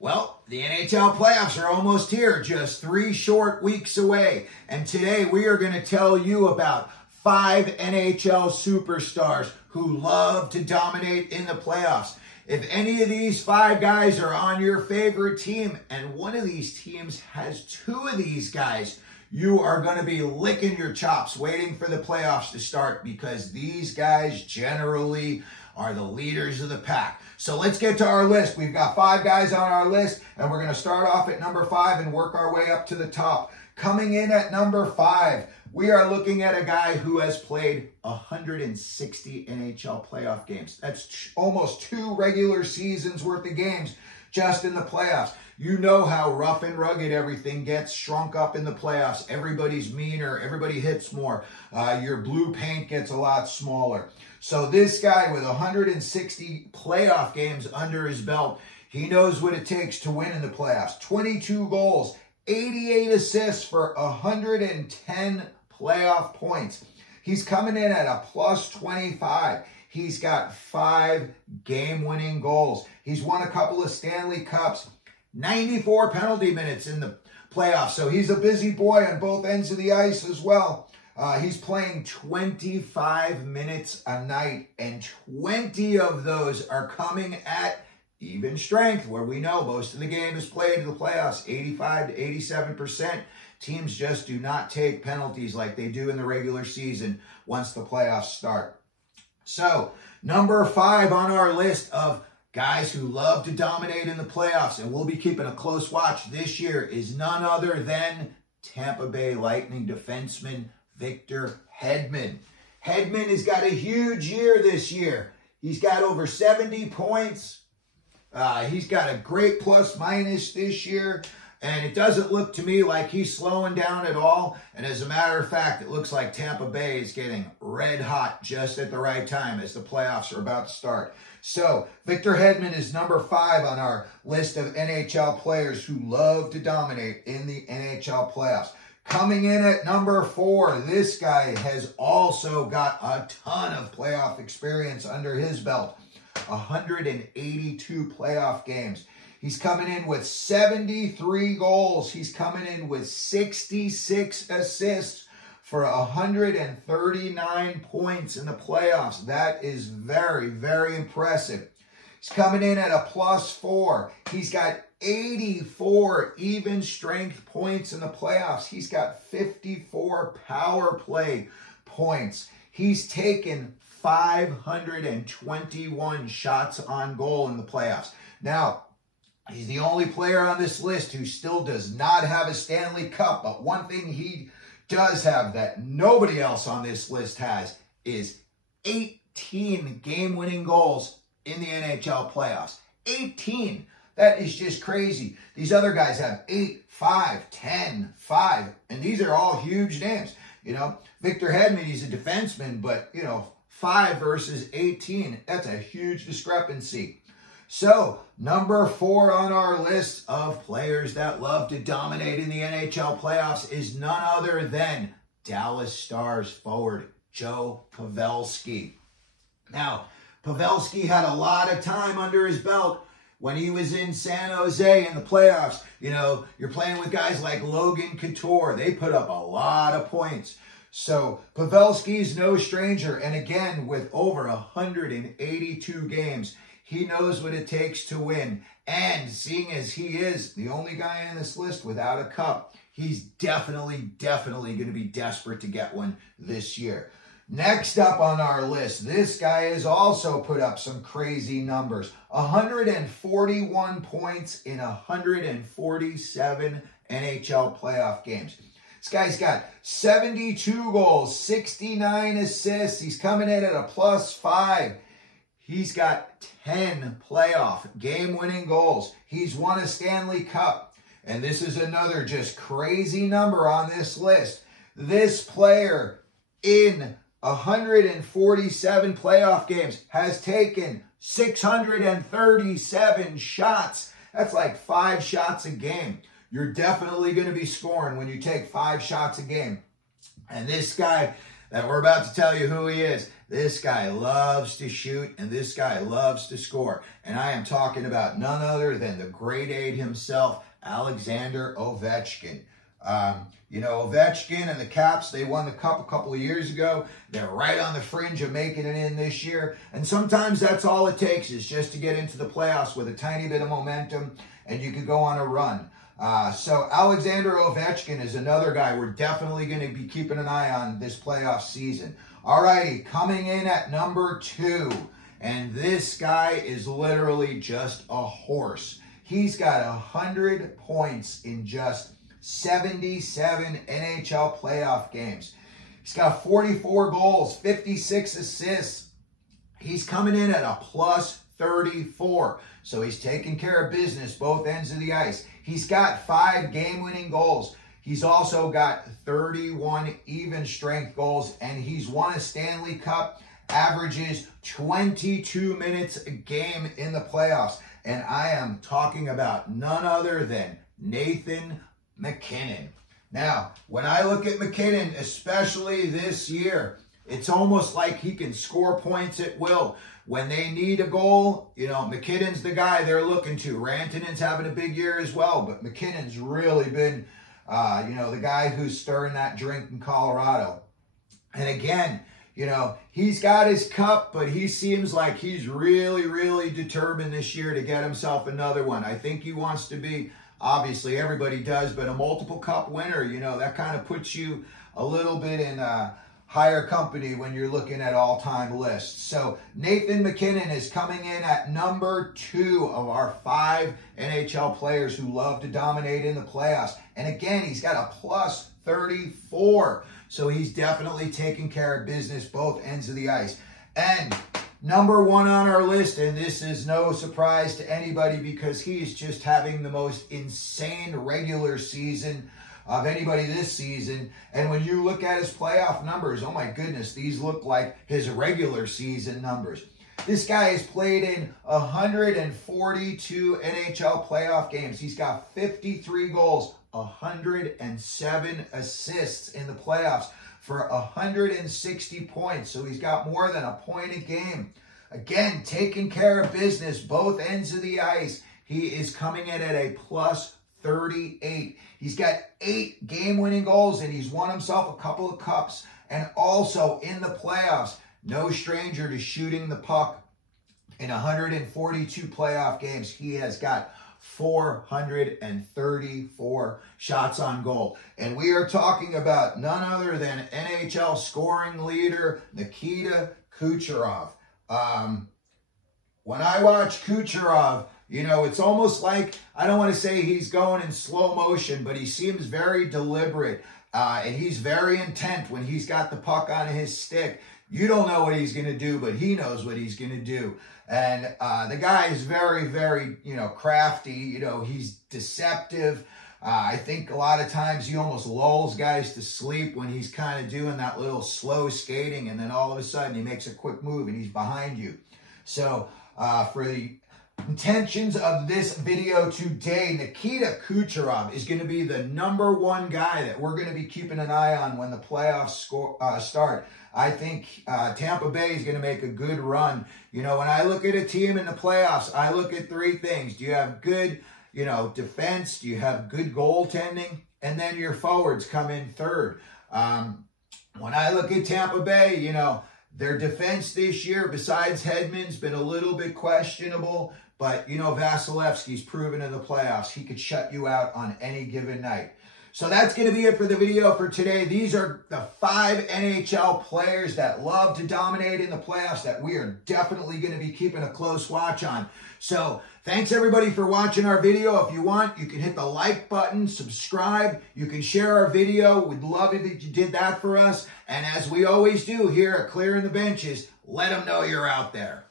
Well, the NHL playoffs are almost here, just 3 short weeks away. And today we are going to tell you about 5 NHL superstars who love to dominate in the playoffs. If any of these 5 guys are on your favorite team, and one of these teams has 2 of these guys, you are going to be licking your chops waiting for the playoffs to start, because these guys generally are the leaders of the pack. So let's get to our list. We've got 5 guys on our list, and we're going to start off at number 5 and work our way up to the top. Coming in at number 5, we are looking at a guy who has played 160 NHL playoff games. That's almost 2 regular seasons worth of games just in the playoffs. You know how rough and rugged everything gets shrunk up in the playoffs. Everybody's meaner. Everybody hits more. Your blue paint gets a lot smaller. So this guy with 160 playoff games under his belt, he knows what it takes to win in the playoffs. 22 goals, 88 assists for 110 playoff points. He's coming in at a plus 25. He's got 5 game-winning goals. He's won a couple of Stanley Cups. 94 penalty minutes in the playoffs. So he's a busy boy on both ends of the ice as well. He's playing 25 minutes a night, and 20 of those are coming at even strength, where we know most of the game is played in the playoffs, 85 to 87%. Teams just do not take penalties like they do in the regular season once the playoffs start. So, number 5 on our list of guys who love to dominate in the playoffs, and we'll be keeping a close watch this year, is none other than Tampa Bay Lightning defenseman Viktor Hedman. Hedman has got a huge year this year. He's got over 70 points. He's got a great plus-minus this year, and it doesn't look to me like he's slowing down at all. And as a matter of fact, it looks like Tampa Bay is getting red hot just at the right time as the playoffs are about to start. So, Viktor Hedman is number 5 on our list of NHL players who love to dominate in the NHL playoffs. Coming in at number 4, this guy has also got a ton of playoff experience under his belt. 182 playoff games. He's coming in with 73 goals. He's coming in with 66 assists for 139 points in the playoffs. That is very, very impressive. He's coming in at a plus 4. He's got 84 even strength points in the playoffs. He's got 54 power play points. He's taken 521 shots on goal in the playoffs. Now, he's the only player on this list who still does not have a Stanley Cup, but one thing he does have that nobody else on this list has is 18 game-winning goals in the NHL playoffs. 18! That is just crazy. These other guys have 8, 5, 10, 5, and these are all huge names. You know, Viktor Hedman, he's a defenseman, but, 5 versus 18, that's a huge discrepancy. So, number 4 on our list of players that love to dominate in the NHL playoffs is none other than Dallas Stars forward Joe Pavelski. Now, Pavelski had a lot of time under his belt when he was in San Jose in the playoffs. You're playing with guys like Logan Couture. They put up a lot of points. So Pavelski's no stranger. And again, with over 182 games, he knows what it takes to win. And seeing as he is the only guy on this list without a cup, he's definitely going to be desperate to get one this year. Next up on our list, this guy has also put up some crazy numbers. 141 points in 147 NHL playoff games. This guy's got 72 goals, 69 assists. He's coming in at a plus 5. He's got 10 playoff game-winning goals. He's won a Stanley Cup. And this is another just crazy number on this list. This player in 147 playoff games has taken 637 shots. That's like 5 shots a game. You're definitely going to be scoring when you take 5 shots a game. And this guy that we're about to tell you who he is. This guy loves to shoot, and this guy loves to score. And I am talking about none other than the grade 8 himself, Alexander Ovechkin. You know, Ovechkin and the Caps, they won the Cup a couple of years ago. They're right on the fringe of making it in this year. And sometimes that's all it takes, is just to get into the playoffs with a tiny bit of momentum, and you could go on a run. So Alexander Ovechkin is another guy we're definitely going to be keeping an eye on this playoff season. All righty, coming in at number 2. And this guy is literally just a horse. He's got 100 points in just 77 NHL playoff games. He's got 44 goals, 56 assists. He's coming in at a plus 34. So he's taking care of business both ends of the ice. He's got 5 game-winning goals. He's also got 31 even strength goals, and he's won a Stanley Cup, averages 22 minutes a game in the playoffs. And I am talking about none other than Nathan MacKinnon. Now, when I look at MacKinnon, especially this year, it's almost like he can score points at will. When they need a goal, you know, MacKinnon's the guy they're looking to. Rantanen's having a big year as well, but MacKinnon's really been, you know, the guy who's stirring that drink in Colorado. And again, you know, he's got his cup, but he seems like he's really, really determined this year to get himself another one. I think he wants to be, obviously everybody does, but a multiple cup winner, you know, that kind of puts you a little bit in higher company when you're looking at all-time lists. So Nathan MacKinnon is coming in at number 2 of our 5 NHL players who love to dominate in the playoffs. And again, he's got a plus 34. So he's definitely taking care of business both ends of the ice. And number 1 on our list, and this is no surprise to anybody because he's just having the most insane regular season of anybody this season. And when you look at his playoff numbers, oh my goodness, these look like his regular season numbers. This guy has played in 142 NHL playoff games. He's got 53 goals, 107 assists in the playoffs for 160 points. So he's got more than a point a game. Again, taking care of business both ends of the ice. He is coming in at a plus 38. He's got 8 game-winning goals, and he's won himself a couple of cups. And also in the playoffs, no stranger to shooting the puck. In 142 playoff games, he has got 434 shots on goal. And we are talking about none other than NHL scoring leader Nikita Kucherov. When I watch Kucherov, you know, it's almost like, I don't want to say he's going in slow motion, but he seems very deliberate. And he's very intent when he's got the puck on his stick. You don't know what he's going to do, but he knows what he's going to do. And the guy is very, very, you know, crafty. You know, he's deceptive. I think a lot of times he almost lulls guys to sleep when he's kind of doing that little slow skating. And then all of a sudden he makes a quick move and he's behind you. So for the intentions of this video today, Nikita Kucherov is going to be the number 1 guy that we're going to be keeping an eye on when the playoffs start. I think Tampa Bay is going to make a good run. You know, when I look at a team in the playoffs, I look at 3 things. Do you have good, you know, defense? Do you have good goaltending? And then your forwards come in third. When I look at Tampa Bay, you know, their defense this year, besides Hedman's, been a little bit questionable. But, you know, Vasilevsky's proven in the playoffs he could shut you out on any given night. So that's going to be it for the video for today. These are the 5 NHL players that love to dominate in the playoffs that we are definitely going to be keeping a close watch on. So thanks everybody for watching our video. If you want, you can hit the like button, subscribe. You can share our video. We'd love it if you did that for us. And as we always do here at Clearing the Benches, let them know you're out there.